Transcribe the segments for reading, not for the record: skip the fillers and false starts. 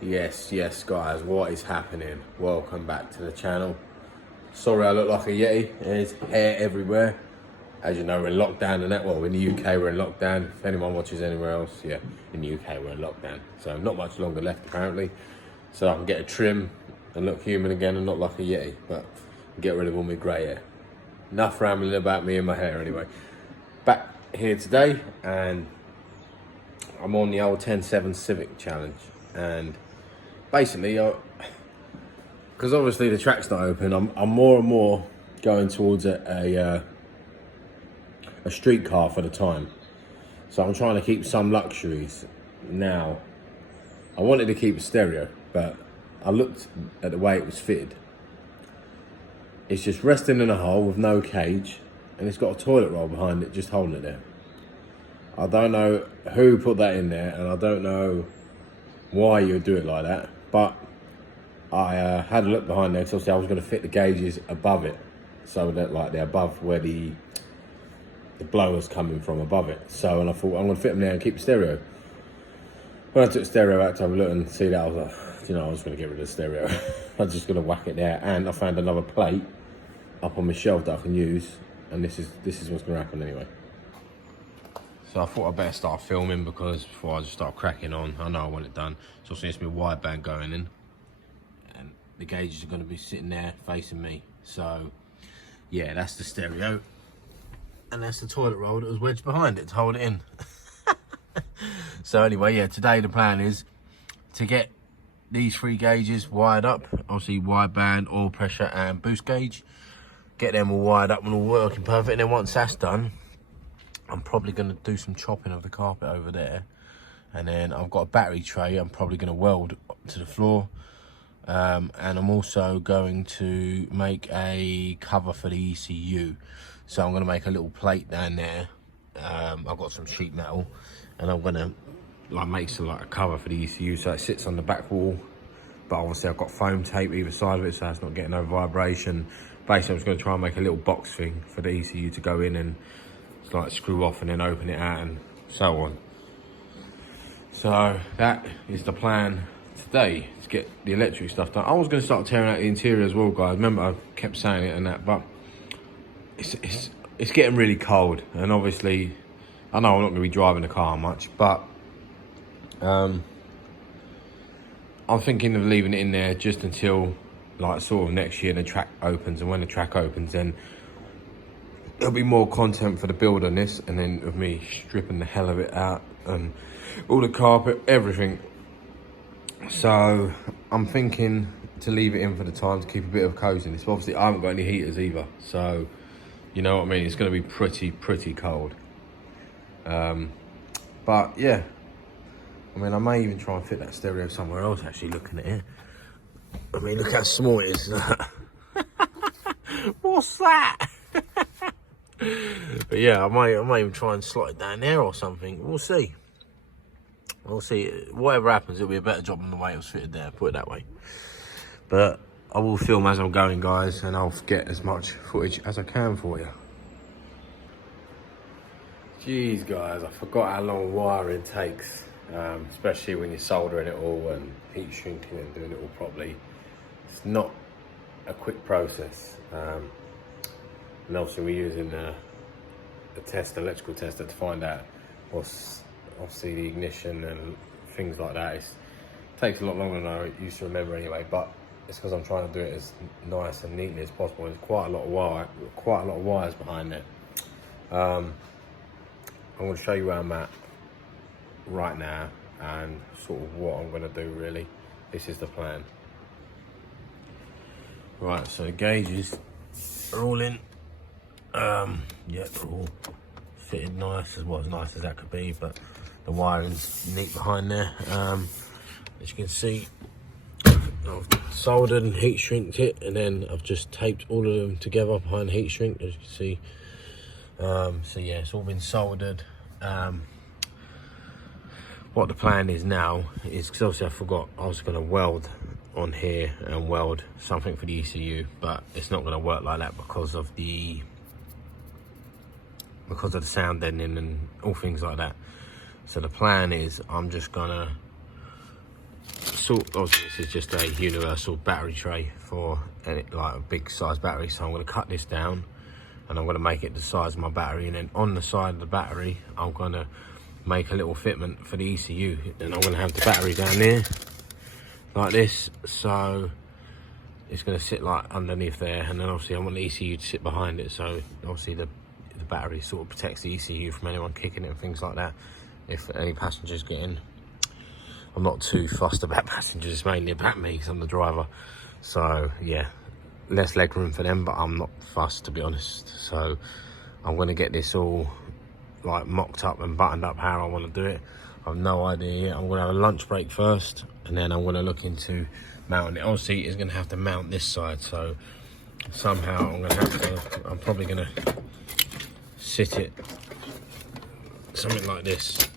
Yes, guys, what is happening? Welcome back to the channel. Sorry I look like a Yeti, there's hair everywhere. As you know, we're in lockdown and that, well, in the UK we're in lockdown. If anyone watches anywhere else, yeah, in the UK we're in lockdown. So not much longer left apparently. So I can get a trim and look human again and not like a Yeti, but get rid of all my grey hair. Enough rambling about me and my hair anyway. Back here today and I'm on the old 10-7 Civic challenge. And basically, because obviously the track's not open, I'm more and more going towards a street car for the time. So I'm trying to keep some luxuries. Now, I wanted to keep a stereo, but I looked at the way it was fitted. It's just resting in a hole with no cage, and it's got a toilet roll behind it, just holding it there. I don't know who put that in there, and I don't know why you would do it like that, but I had a look behind there, because obviously I was going to fit the gauges above it, so that like they're above where the blower's coming from above it. So, and I thought I'm going to fit them there and keep the stereo. When I took the stereo out to have a look and see that, I was like, you know, I was going to get rid of the stereo. I was just going to whack it there, and I found another plate up on my shelf that I can use, and this is what's going to happen anyway. So I thought I'd better start filming because before I just start cracking on, I know I want it done. So obviously it's my wideband going in, and the gauges are going to be sitting there facing me. So yeah, that's the stereo, and that's the toilet roll that was wedged behind it to hold it in. So anyway, yeah, today the plan is to get these three gauges wired up. Obviously wideband, oil pressure and boost gauge. Get them all wired up and all working perfect, and then once that's done, I'm probably going to do some chopping of the carpet over there. And then I've got a battery tray I'm probably going to weld to the floor. And I'm also going to make a cover for the ECU. So I'm going to make a little plate down there. I've got some sheet metal, and I'm going to make some a cover for the ECU so it sits on the back wall. But obviously I've got foam tape either side of it, so it's not getting no vibration. Basically I'm just going to try and make a little box thing for the ECU to go in and screw off and then open it out and so on. So that is the plan today, to get the electric stuff done. I was going to start tearing out the interior as well, guys. Remember, I kept saying it and that, but it's getting really cold, and obviously I know I'm not going to be driving the car much, but I'm thinking of leaving it in there just until sort of next year the track opens, and when the track opens then there'll be more content for the build on this, and then of me stripping the hell of it out and all the carpet, everything. So I'm thinking to leave it in for the time to keep a bit of coziness. But obviously I haven't got any heaters either, so you know what I mean, it's going to be pretty cold. But yeah, I mean, I may even try and fit that stereo somewhere else, actually, looking at it. I mean, look how small it is. What's that? But yeah, I might even try and slot it down there or something. We'll see. We'll see. Whatever happens, it'll be a better job than the way it was fitted there, put it that way. But I will film as I'm going, guys, and I'll get as much footage as I can for you. Jeez, guys, I forgot how long wiring takes, especially when you're soldering it all and heat shrinking it and doing it all properly. It's not a quick process. And obviously we're using a electrical tester to find out what's obviously the ignition and things like that. It takes a lot longer than I used to remember anyway, but it's because I'm trying to do it as nice and neatly as possible. There's quite a lot of wires behind it. I'm going to show you where I'm at right now and sort of what I'm going to do really. This is the plan. Right, so the gauges are all in. Yeah, they're all fitted nice, as nice as that could be, but the wiring's neat behind there. As you can see, I've soldered and heat shrinked it, and then I've just taped all of them together behind heat shrink, as you can see. So yeah, it's all been soldered. What the plan is now is, because obviously I forgot, I was going to weld on here and weld something for the ECU, but it's not going to work like that because of the sound deadening and all things like that. So the plan is I'm just gonna obviously this is just a universal battery tray for like a big size battery. So I'm going to cut this down and I'm going to make it the size of my battery, and then on the side of the battery I'm going to make a little fitment for the ECU, and I'm going to have the battery down there like this, so it's going to sit like underneath there, and then obviously I want the ECU to sit behind it, so obviously the battery sort of protects the ECU from anyone kicking it and things like that if any passengers get in. I'm not too fussed about passengers, it's mainly about me because I'm the driver. So yeah, less leg room for them, but I'm not fussed, to be honest. So I'm going to get this all like mocked up and buttoned up how I want to do it. I've no idea yet. I'm going to have a lunch break first, and then I'm going to look into mounting it. Obviously it's going to have to mount this side, so somehow I'm probably going to sit it something like this.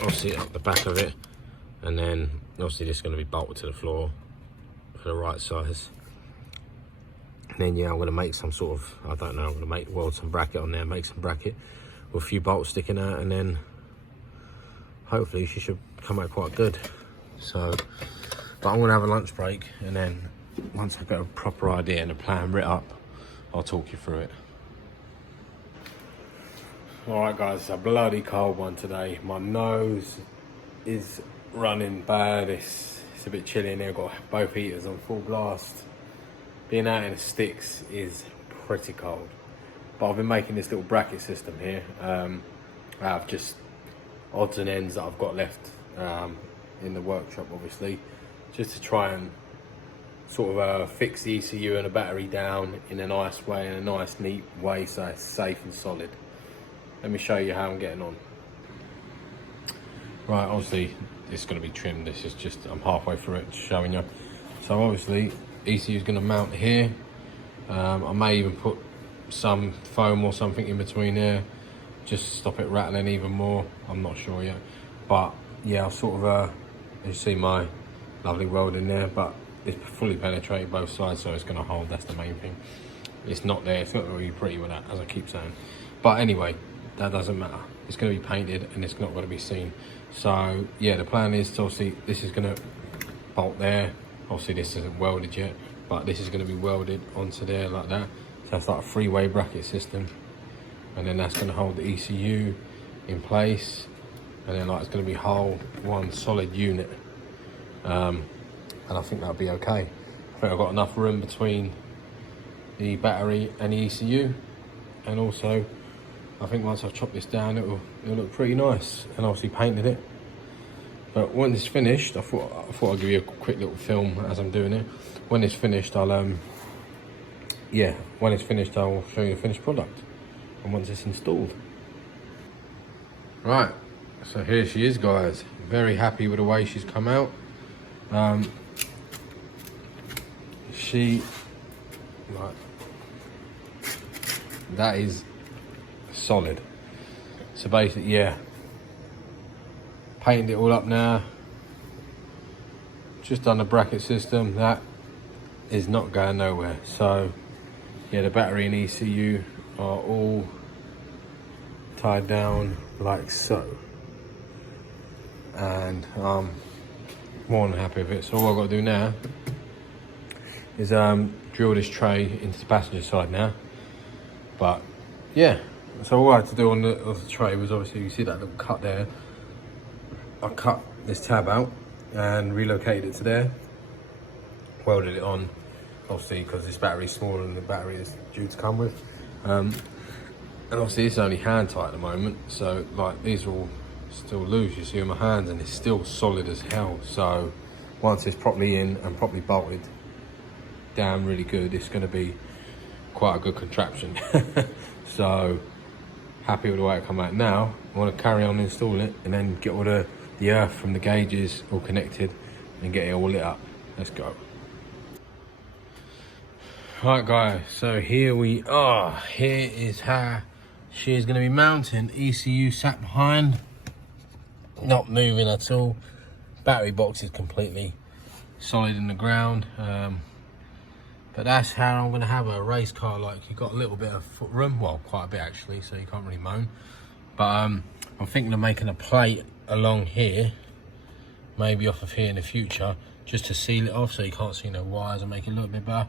Obviously up the back of it, and then obviously this is going to be bolted to the floor for the right size. And then yeah, I'm going to make some sort of, I don't know, I'm going to weld some bracket on there, make some bracket with a few bolts sticking out, and then hopefully she should come out quite good. So, but I'm going to have a lunch break, and then once I've got a proper idea and a plan writ up, I'll talk you through it. Alright guys, it's a bloody cold one today. My nose is running bad. It's a bit chilly in here. I've got both heaters on full blast. Being out in the sticks is pretty cold. But I've been making this little bracket system here. I have just odds and ends that I've got left in the workshop, obviously, just to try and sort of fix the ECU and the battery down in a nice way, in a nice neat way, so it's safe and solid. Let me show you how I'm getting on. Right, obviously it's going to be trimmed. This is just, I'm halfway through it, showing you. So obviously ECU is going to mount here. I may even put some foam or something in between there, just to stop it rattling even more. I'm not sure yet, but yeah, I'll sort of you see my lovely welding there, but it's fully penetrated both sides, so it's going to hold. That's the main thing. It's not there, it's not really pretty with that, as I keep saying, but anyway, that doesn't matter. It's going to be painted and it's not going to be seen. So yeah, the plan is to, obviously this is going to bolt there. Obviously this isn't welded yet, but this is going to be welded onto there like that. So that's like a three-way bracket system, and then that's going to hold the ECU in place, and then like it's going to be whole one solid unit, and I think that'll be okay. I think I've got enough room between the battery and the ECU, and also I think once I've chopped this down, it'll look pretty nice, and obviously painted it. But when it's finished, I thought I'd give you a quick little film as I'm doing it. When it's finished, when it's finished, I'll show you the finished product, and once it's installed. Right, so here she is, guys. Very happy with the way she's come out. That is solid. So basically, yeah, painted it all up now, just done the bracket system. That is not going nowhere. So yeah, the battery and ECU are all tied down like so, and I'm more than happy with it. So all I've got to do now is drill this tray into the passenger side now. But yeah, so all I had to do on the tray was, obviously you see that little cut there, I cut this tab out and relocated it to there, welded it on, obviously because this battery is smaller than the battery is due to come with, and obviously it's only hand tight at the moment, so like these are all still loose, you see on my hands, and it's still solid as hell. So once it's properly in and properly bolted down really good, it's going to be quite a good contraption. So happy with the way it come out. Now I want to carry on installing it, and then get all the earth from the gauges all connected and get it all lit up. Let's go. Right guys, so here we are. Here is how she is going to be mounting. ECU sat behind, not moving at all. Battery box is completely solid in the ground. But that's how I'm going to have a race car. Like, you've got a little bit of foot room, well, quite a bit actually, so you can't really moan. But I'm thinking of making a plate along here, maybe off of here in the future, just to seal it off so you can't see no wires and make it a little bit better.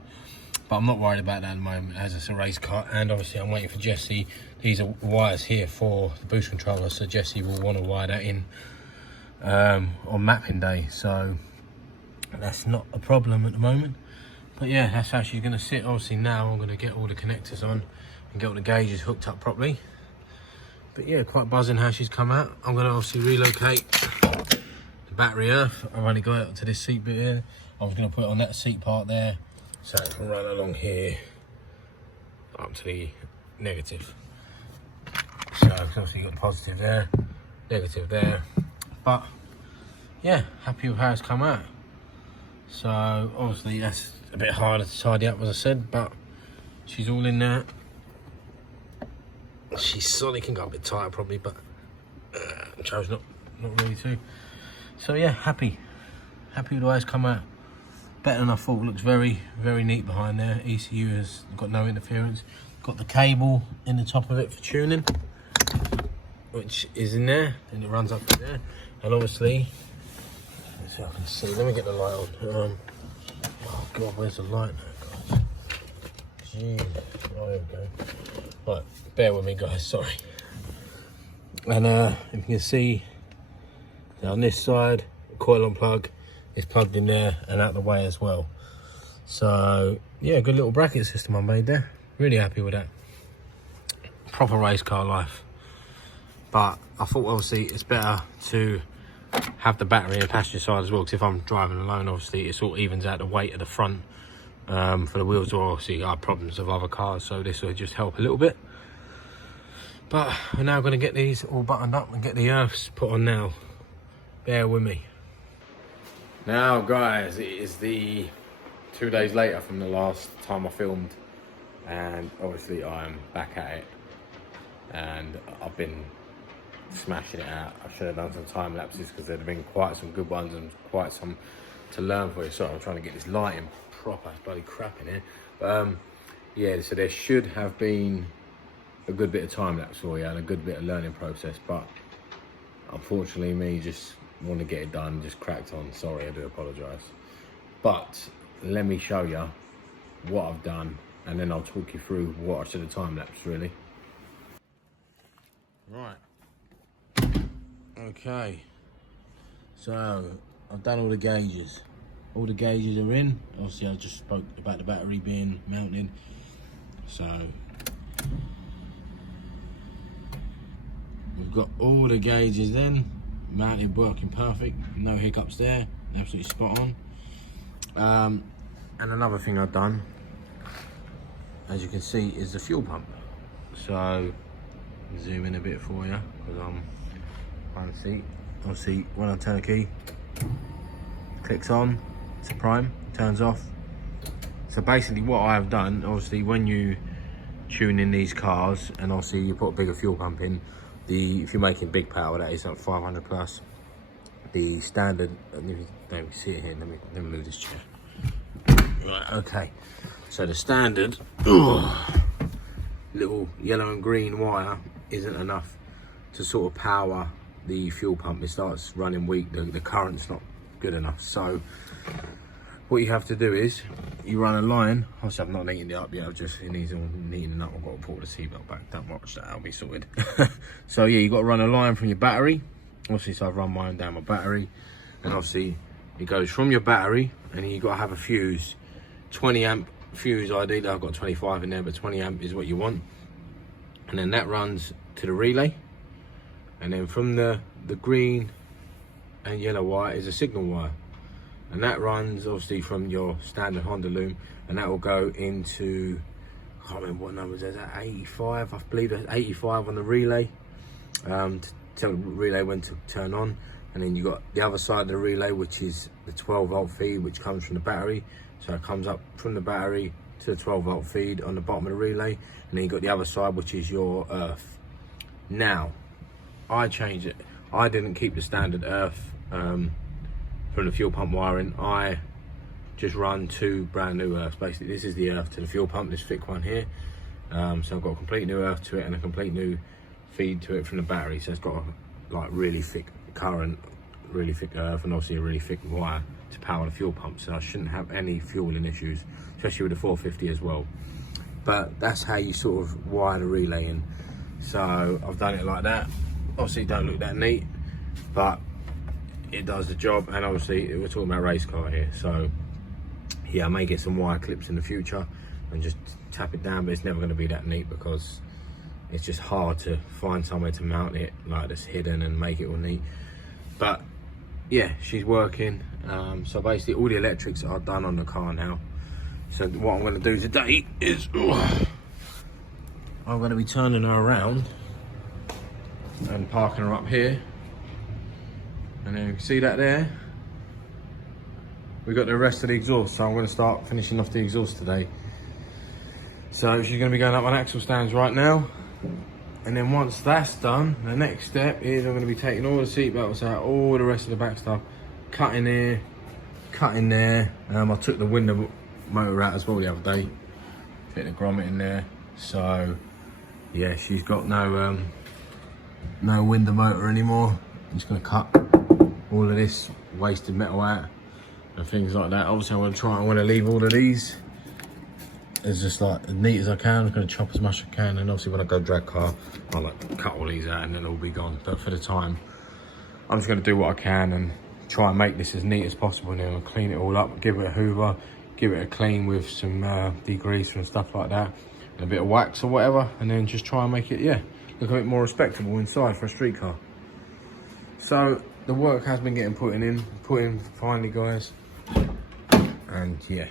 But I'm not worried about that at the moment, as it's a race car. And obviously I'm waiting for Jesse. These are wires here for the boost controller, so Jesse will want to wire that in on mapping day, so that's not a problem at the moment. But yeah, that's how she's going to sit. Obviously now I'm going to get all the connectors on and get all the gauges hooked up properly. But yeah, quite buzzing how she's come out. I'm going to obviously relocate the battery earth. I've only got it up to this seat bit here. I was going to put it on that seat part there, so it can run along here up to the negative. So obviously you've got the positive there, negative there. But yeah, happy with how it's come out. So obviously that's a bit harder to tidy up, as I said, but she's all in there. She's solid, can go a bit tighter probably, but chose not really to. So yeah, happy with the way it's come out. Better than I thought. Looks very, very neat behind there. ECU has got no interference. Got the cable in the top of it for tuning, which is in there, and it runs up to there. And obviously, let's see if I can see. Let me get the light on. Oh God, where's the light now, guys? Jeez. Oh, there we go. Right, bear with me, guys. Sorry. And if you can see, on this side, coil on plug is plugged in there and out the way as well. So yeah, good little bracket system I made there. Really happy with that. Proper race car life. But I thought obviously it's better to have the battery in the passenger side as well, because if I'm driving alone, obviously it all evens out the weight at the front for the wheels. Or obviously are problems of other cars, so this will just help a little bit. But we're now going to get these all buttoned up and get the earths put on now. Bear with me. Now guys, it is the 2 days later from the last time I filmed, and obviously I'm back at it, and I've been smashing it out. I should have done some time lapses because there'd have been quite some good ones and quite some to learn for you. Sorry, I'm trying to get this lighting proper. It's bloody crap in here. But yeah, so there should have been a good bit of time lapse for you and a good bit of learning process, but unfortunately me just want to get it done, just cracked on. Sorry, I do apologise. But let me show you what I've done, and then I'll talk you through what I should have time lapsed really. Right. Okay. So I've done all the gauges. All the gauges are in. Obviously I just spoke about the battery being mounted. So we've got all the gauges in, mounted, working perfect, no hiccups there, absolutely spot on. And another thing I've done, as you can see, is the fuel pump. So zoom in a bit for you, because I'm trying to see. Obviously when I turn the key, clicks on, it's a prime, turns off. So basically what I've done, obviously when you tune in these cars, and obviously you put a bigger fuel pump in, if you're making big power, that is like 500 plus. The standard, let me see it here, let me move this chair. Right, okay. So the standard little yellow and green wire isn't enough to sort of power the fuel pump. It starts running weak, the current's not good enough. So what you have to do is you run a line. Obviously I've not neatened it up yet, it needs all neatening up. I've got to pull the seatbelt back, don't watch that, I'll be sorted. So yeah, you've got to run a line from your battery. Obviously, so I've run mine down my battery, and obviously it goes from your battery, and you've got to have a fuse, 20 amp fuse ideally. I've got 25 in there, but 20 amp is what you want. And then that runs to the relay, and then from the green and yellow wire is a signal wire, and that runs obviously from your standard Honda loom, and that will go into, I can't remember what numbers there's, 85, I believe there's 85 on the relay, to tell the relay when to turn on. And then you got the other side of the relay, which is the 12 volt feed, which comes from the battery. So it comes up from the battery to the 12 volt feed on the bottom of the relay. And then you got the other side, which is your earth. Now, I changed it. I didn't keep the standard earth from the fuel pump wiring. I just run 2 brand new earths. Basically, this is the earth to the fuel pump, this thick one here. So I've got a complete new earth to it and a complete new feed to it from the battery. So it's got a like really thick current, really thick earth and obviously a really thick wire to power the fuel pump, so I shouldn't have any fueling issues, especially with the 450 as well. But that's how you sort of wire the relay in. So I've done it like that. Obviously it don't look that neat, but it does the job. And obviously we're talking about race car here, so yeah, I may get some wire clips in the future and just tap it down, but it's never going to be that neat because it's just hard to find somewhere to mount it like that's hidden and make it all neat. But yeah, she's working. So basically all the electrics are done on the car now. So what I'm going to do today is I'm going to be turning her around and parking her up here. And then you can see that there. We got the rest of the exhaust, so I'm going to start finishing off the exhaust today. So she's going to be going up on axle stands right now. And then once that's done, the next step is I'm going to be taking all the seat belts out, all the rest of the back stuff, cutting here, cutting there. I took the window motor out as well the other day, fit the grommet in there. So yeah, she's got no window motor anymore. I'm just going to cut all of this wasted metal out and things like that. Obviously I'm going to leave all of these as just like as neat as I can. I'm going to chop as much as I can, and obviously when I go drag car I'll like cut all these out and then it'll be gone. But for the time I'm just going to do what I can and try and make this as neat as possible, and then I'll clean it all up, give it a hoover, give it a clean with some degreaser and stuff like that, and a bit of wax or whatever, and then just try and make it, yeah, look a bit more respectable inside for a street car. So the work has been getting put in finally, guys, and yeah,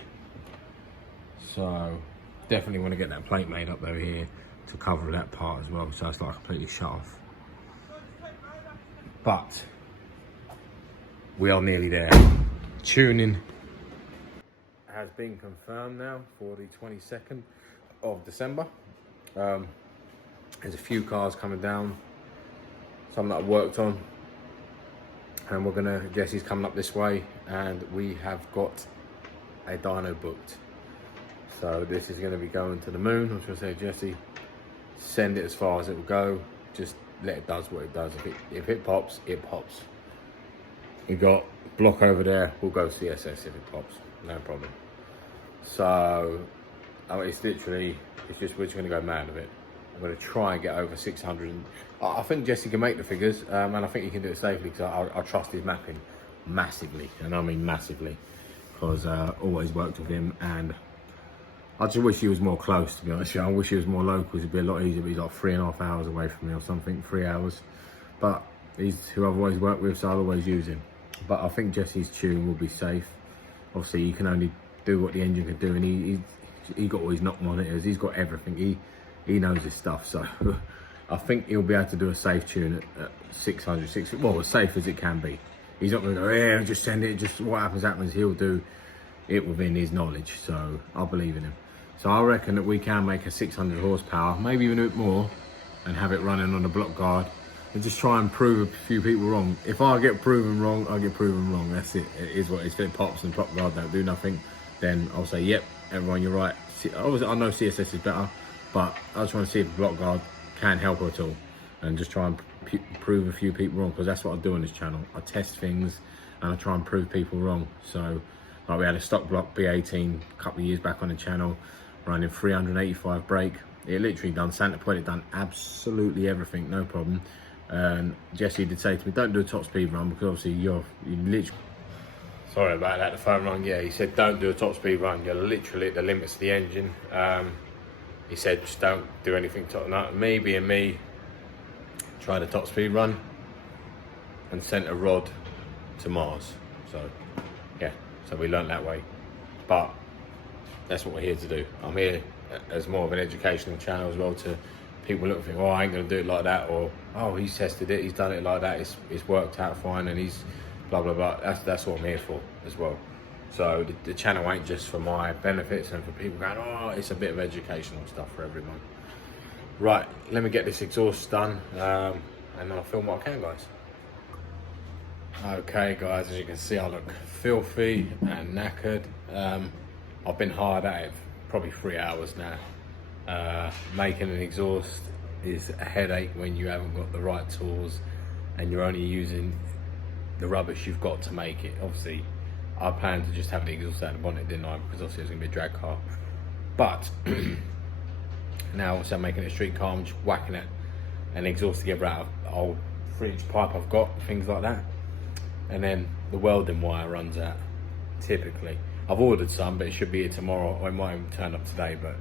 so definitely want to get that plate made up over here to cover that part as well, so it's like completely shut off. But we are nearly there. Tuning has been confirmed now for the 22nd of December. There's a few cars coming down, some that I worked on, and Jesse's coming up this way, and we have got a dyno booked. So this is going to be going to the moon. I was going to say, Jesse, send it as far as it will go. Just let it does what it does. If it pops, it pops. We got block over there. We'll go CSS if it pops. No problem. So it's literally, we're just going to go mad with it. I'm going to try and get over 600. I think Jesse can make the figures, and I think he can do it safely because I trust his mapping massively, and I mean massively, because always worked with him, and I just wish he was more close, to be honest. I wish he was more local. It'd be a lot easier, but he's like 3.5 hours away from me or something, 3 hours. But he's who I've always worked with, so I'll always use him. But I think Jesse's tune will be safe. Obviously, you can only do what the engine can do, and he got all his knock monitors. He's got everything. He knows his stuff, so I think he'll be able to do a safe tune at 600, well, as safe as it can be. He's not going to go, yeah, just send it, just what happens. He'll do it within his knowledge, so I believe in him. So I reckon that we can make a 600 horsepower, maybe even a bit more, and have it running on the block guard, and just try and prove a few people wrong. If I get proven wrong, I get proven wrong. That's it. It is what it is. If it pops and block guard don't do nothing, then I'll say, yep, everyone, you're right. Obviously, I know CSS is better, but I just want to see if the block guard can help at all, and just try and prove a few people wrong, because that's what I do on this channel. I test things and I try and prove people wrong. So like we had a stock block B18 a couple of years back on the channel, running 385 brake. It literally done Santa Point, it done absolutely everything, no problem. And Jesse did say to me, don't do a top speed run, because obviously you literally, sorry about that, the phone rang. Yeah, he said don't do a top speed run, you're literally at the limits of the engine. He said just don't do anything top that. Me being me, tried a top speed run and sent a rod to Mars. So yeah, so we learnt that way. But that's what we're here to do. I'm here as more of an educational channel as well, to people looking think, oh, I ain't gonna do it like that, or oh, he's tested it, he's done it like that, it's worked out fine, and he's blah blah blah. That's what I'm here for as well. So the channel ain't just for my benefits and for people going, oh, it's a bit of educational stuff for everyone. Right, let me get this exhaust done, and then I'll film what I can, guys. Okay guys, as you can see, I look filthy and knackered. I've been hard at it for probably 3 hours now. Making an exhaust is a headache when you haven't got the right tools and you're only using the rubbish you've got to make it. Obviously, I planned to just have the exhaust out of the bonnet, didn't I? Because obviously it was going to be a drag car. But now obviously I'm making it a street car, I'm just whacking it and exhaust together out of old 3-inch pipe I've got, things like that. And then the welding wire runs out, typically. I've ordered some, but it should be here tomorrow, or it might even turn up today, but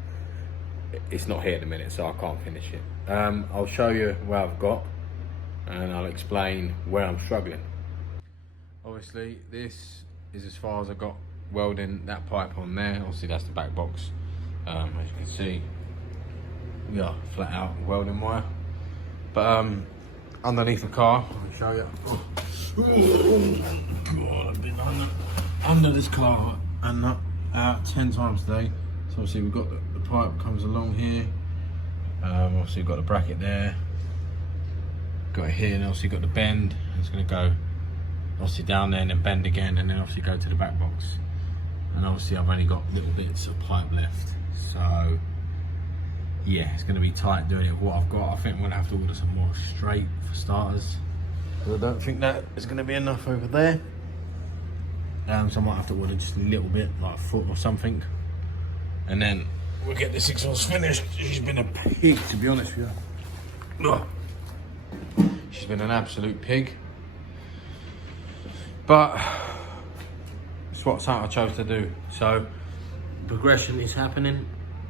it's not here at the minute, so I can't finish it. I'll show you where I've got, and I'll explain where I'm struggling. Obviously, this is as far as I got welding that pipe on there. Obviously, that's the back box. As you can see, we are flat out welding wire. But underneath the car, I'll show you. Oh God, I've been under this car and out 10 times today. So obviously we've got the pipe comes along here. Obviously we've got the bracket there. Got it here, and obviously got the bend. It's going to go obviously down there and then bend again, and then obviously go to the back box. And obviously I've only got little bits of pipe left, so yeah, it's going to be tight doing it with what I've got. I think we're going to have to order some more straight for starters. I don't think that is going to be enough over there. So I might have to order just a little bit, like a foot or something, and then we'll get this exhaust finished. She's been a pig, to be honest with you. Ugh. She's been an absolute pig, but it's what I chose to do. So progression is happening.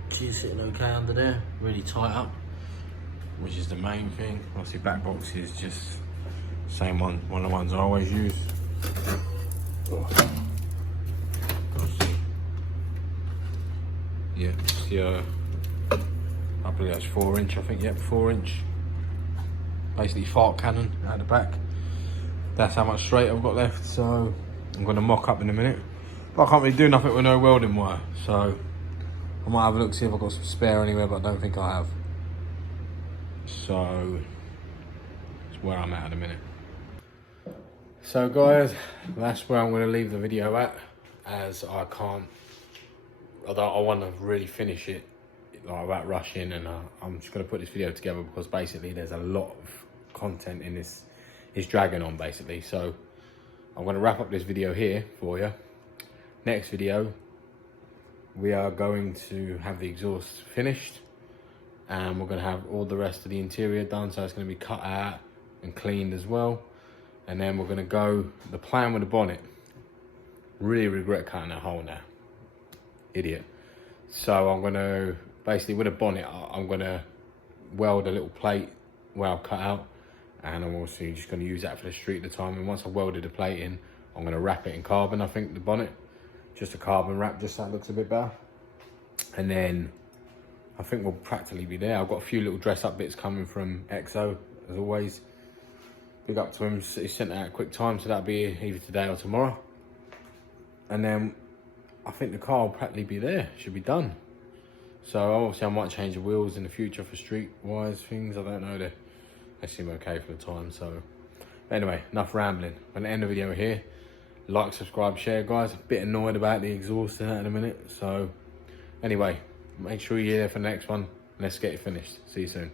She's sitting okay under there, really tight up, which is the main thing. Obviously back box is just same one of the ones I always use. Obviously, yeah, see, I believe that's 4-inch, I think, yep, 4-inch. Basically fart cannon at the back. That's how much straight I've got left, so I'm gonna mock up in a minute. But I can't really do nothing with no welding wire, so I might have a look, see if I've got some spare anywhere, but I don't think I have. So that's where I'm at the minute. So guys, that's where I'm going to leave the video at, as I can't, although I want to really finish it like without rushing, and I'm just going to put this video together because basically there's a lot of content in this. It's dragging on basically, so I'm going to wrap up this video here for you. Next video, we are going to have the exhaust finished, and we're going to have all the rest of the interior done, so it's going to be cut out and cleaned as well. And then we're going to go, the plan with the bonnet, really regret cutting that hole now, idiot. So I'm going to, basically with a bonnet, I'm going to weld a little plate where I've cut out, and I'm also just going to use that for the street at the time. And once I've welded the plate in, I'm going to wrap it in carbon, I think, the bonnet. Just a carbon wrap, just so it looks a bit better. And then I think we'll practically be there. I've got a few little dress up bits coming from EXO, as always. Big up to him, he sent it out a quick time, so that'll be either today or tomorrow. And then I think the car will practically be there, should be done. So obviously I might change the wheels in the future for street-wise things, I don't know, they seem okay for the time, so. But anyway, enough rambling. I'm gonna end the video here. Like, subscribe, share, guys. A bit annoyed about the exhaust in that in a minute, so. Anyway, make sure you're there for the next one. Let's get it finished. See you soon.